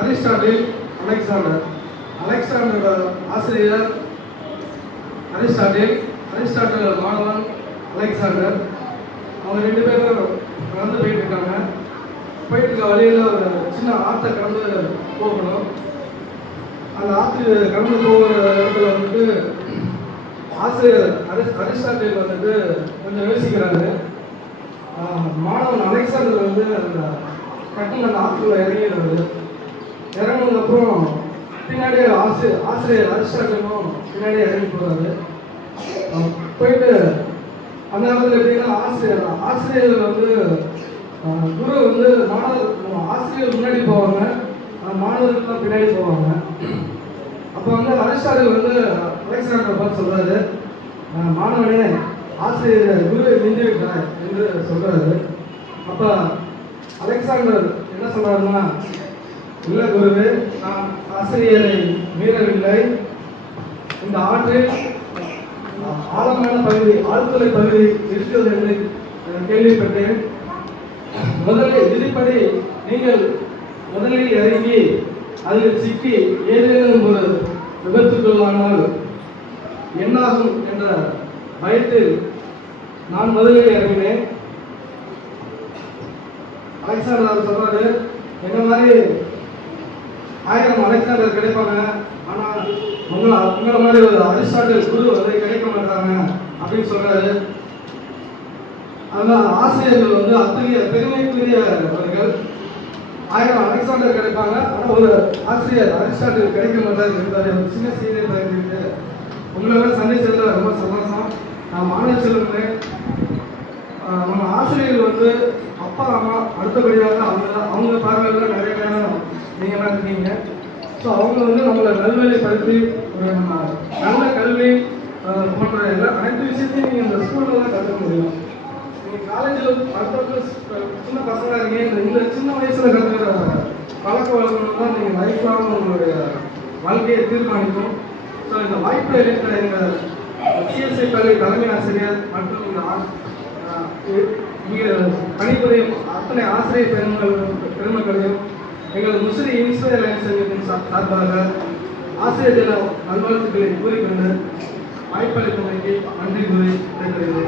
Aristotle Alexander. Alexander ஆசிரியர். Aristotle Aristotle மாணவன் Alexander. அவங்க ரெண்டு பேரும் நடந்து போயிட்டு இருக்காங்க. போயிட்டு இருக்க வழியில் ஒரு சின்ன ஆற்றை கடந்து போகணும். அந்த ஆற்று கடந்து போகிற இடத்துல வந்துட்டு ஆசிரியர் அரிஸ் அரிஸ்டாட்டில் வந்துட்டு கொஞ்சம் யோசிக்கிறாரு. மாணவன் அலெக்சாண்டர் வந்து அந்த கட்டில் அந்த ஆற்றுல இறங்கிடுறது இறங்கினதுக்கப்புறம் பின்னாடியே ஆசிரியர் ஆசிரியர் அரிஸ்டாட்டனும் பின்னாடியே இறங்கி போகிறாரு போயிட்டு அந்த காலத்தில் எப்படின்னா ஆசிரியர் ஆசிரியர் வந்து குரு வந்து மாணவர் ஆசிரியர் முன்னாடி போவாங்க. மாணவர்கள்லாம் பின்னாடி போவாங்க. அப்போ வந்து அரிஸ்டாட்டல் வந்து அலெக்சாண்டர் பார்த்து சொல்றாரு. மாணவனே ஆசிரியர் குரு நின்று விட்டார் என்று சொல்றாரு. அப்போ அலெக்சாண்டர் என்ன சொல்றாருன்னா இல்ல குருவே நான் ஆசிரியரை மீறவில்லை. இந்த ஆற்றில் ஆழமான பகுதி ஆழ்துளை பகுதி இருக்கிறது என்று கேள்விப்பட்டேன். முதலில் விதிப்படி நீங்கள் முதலில் இறங்கி அதில் சிக்கி ஏதேனும் ஒரு விபத்துக்குள்ளானால் என்னாகும் என்ற பயத்தில் நான் முதலில் இறங்கினேன். அலெக்சாண்டர் சொன்னாரு என்ன மாதிரி ஆயிரம் அலெக்சாண்டர் கிடைப்பாங்க. ஆனால் உங்களை உங்களை மாதிரி ஒரு அரிஸ்டாட்டில் குரு வந்து கிடைக்க மாட்டாங்க அப்படின்னு சொல்றாரு. அதனால் ஆசிரியர்கள் வந்து அத்தகைய பெருமைக்குரியவர்கள் ஆயிரம் அலெக்சாண்டர் கிடைப்பாங்க. ஆனால் ஒரு ஆசிரியர் அரிஸ்டாட்டில் கிடைக்க மாட்டார் இருந்தார் ஒரு சின்ன செய்தியை பகிர்ந்துட்டு உங்களோட செல்ல ரொம்ப சந்தோஷம். நான் மாணவ செல்வங்களே நம்ம ஆசிரியர்கள் வந்து அப்பா அம்மா அடுத்தபடியாக அவங்க அவங்க பார்வையில் நிறைய நீங்கள் நீங்களாம் இருக்கீங்க ஸோ அவங்க வந்து நம்மளை நல்வழிப்படுத்தி ஒரு நம்ம நல்ல கல்வி போன்ற எல்லாம் அனைத்து விஷயத்தையும் நீங்கள் இந்த ஸ்கூலில் தான் கற்றுக்க முடியும். நீங்கள் காலேஜில் அடுத்தடுத்து சின்ன பசங்களாக இருக்கீங்க இந்த இந்த சின்ன வயசில் கற்றுக்கிற பழக்க வழக்கம் தான் நீங்கள் லைஃப் உங்களுடைய வாழ்க்கையை தீர்மானிக்கும். ஸோ இந்த வாய்ப்பை இருக்கிற எங்கள் சிஎஸ்ஐ கல்வி தலைமை ஆசிரியர் மற்றும் இந்த ஆ- இங்கே பணிபுரியும் அத்தனை ஆசிரியர் பெருமக்கள் பெருமக்களையும் எங்கள் முஸ்லிம் இன்ஸ்பயர் அலையன்ஸ் சங்கத்தின் சார்பாக ஆசிரியர் தின நல்வாழ்த்துக்களை கூறிக்கொண்டு வாய்ப்பளித்தமைக்கு நன்றி கூறி விடைபெறுகிறேன் நன்றி